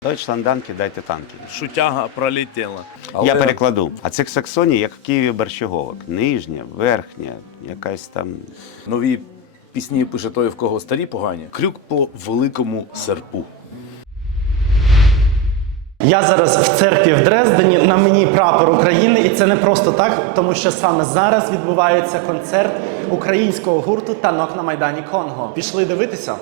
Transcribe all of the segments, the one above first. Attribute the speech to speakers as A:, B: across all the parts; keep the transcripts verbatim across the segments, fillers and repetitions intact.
A: Дойчланданки, дайте танки.
B: Шутяга пролетіла.
A: Але... Я перекладу. А цих саксоній, як в Києві борщаговок. Нижня, верхня, якась там...
B: Нові пісні пише той, в кого старі погані. Крюк по великому серпу.
C: Я зараз в церкві в Дрездені, на мені прапор України, і це не просто так, тому що саме зараз відбувається концерт українського гурту «Танок на Майдані Конго». Пішли дивитися?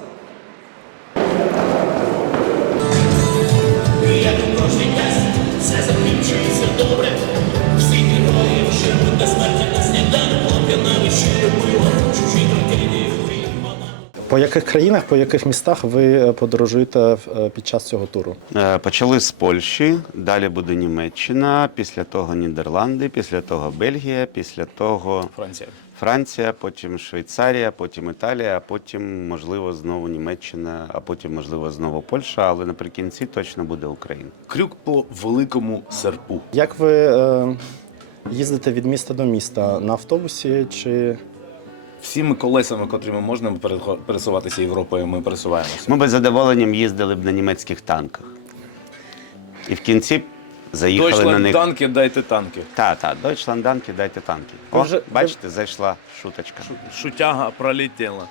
D: Як у кожній казці, все закінчується добре. Всі герої живуть до смерті на сніданок, хлоп'я навіщує пиво, чужі трагедії гріємо.
C: По яких країнах, по яких містах ви подорожуєте під час цього туру?
A: Почали з Польщі, далі буде Німеччина, після того Нідерланди, після того Бельгія, після того
B: Франція.
A: Франція, потім Швейцарія, потім Італія, а потім, можливо, знову Німеччина, а потім, можливо, знову Польща, але наприкінці точно буде Україна.
B: Крюк по великому серпу.
C: Як ви е, їздите від міста до міста? На автобусі чи...
B: Всіми колесами, котрими можна пересуватися Європою, ми пересуваємося.
A: Ми би з задоволенням їздили б на німецьких танках. І в кінці заїхали
B: Дойчланд
A: на них.
B: танки, дайте танки.
A: Так, так, Дойчланданки, дайте танки.
C: Ви
A: О,
C: вже-
A: бачите, зайшла шуточка.
B: Шутяга пролетіла.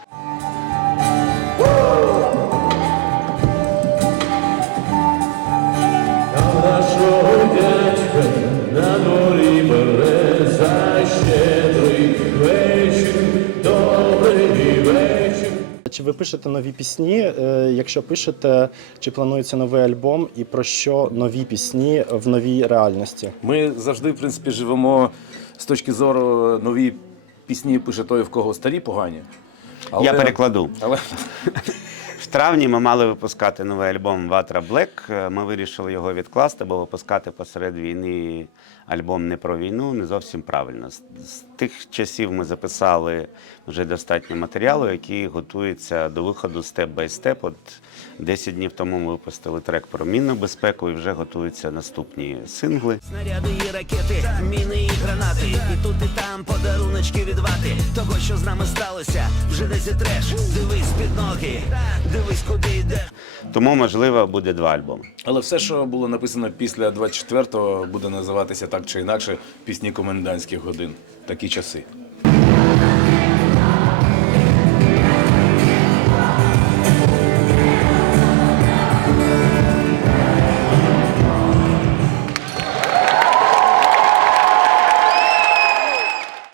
D: Нашого дядька на морі береза, щедрий вечір, добрий вечір.
C: Чи ви пишете нові пісні? Е, Якщо пишете, чи планується новий альбом і про що нові пісні в новій реальності?
B: Ми завжди, в принципі, живемо з точки зору нові пісні пише той, в кого старі погані. Але...
A: Я перекладу.
B: Але...
A: В травні ми мали випускати новий альбом «Ватра Блек». Ми вирішили його відкласти, бо випускати посеред війни альбом не про війну не зовсім правильно. З з тих часів ми записали вже достатньо матеріалу, який готується до виходу степ-бай-степ. От десять днів тому ми випустили трек про мінну безпеку і вже готуються наступні сингли.
E: Снаряди і ракети, міни і гранати, і тут і там подаруночки від вати. Того, що з нами сталося, вже десь і треш. Дивись під ноги, дивись, куди йде.
A: Тому, можливо, буде два альбоми.
B: Але все, що було написано після двадцять четвертого, буде називатися так чи інакше «Пісні комендантських годин». Такі часи.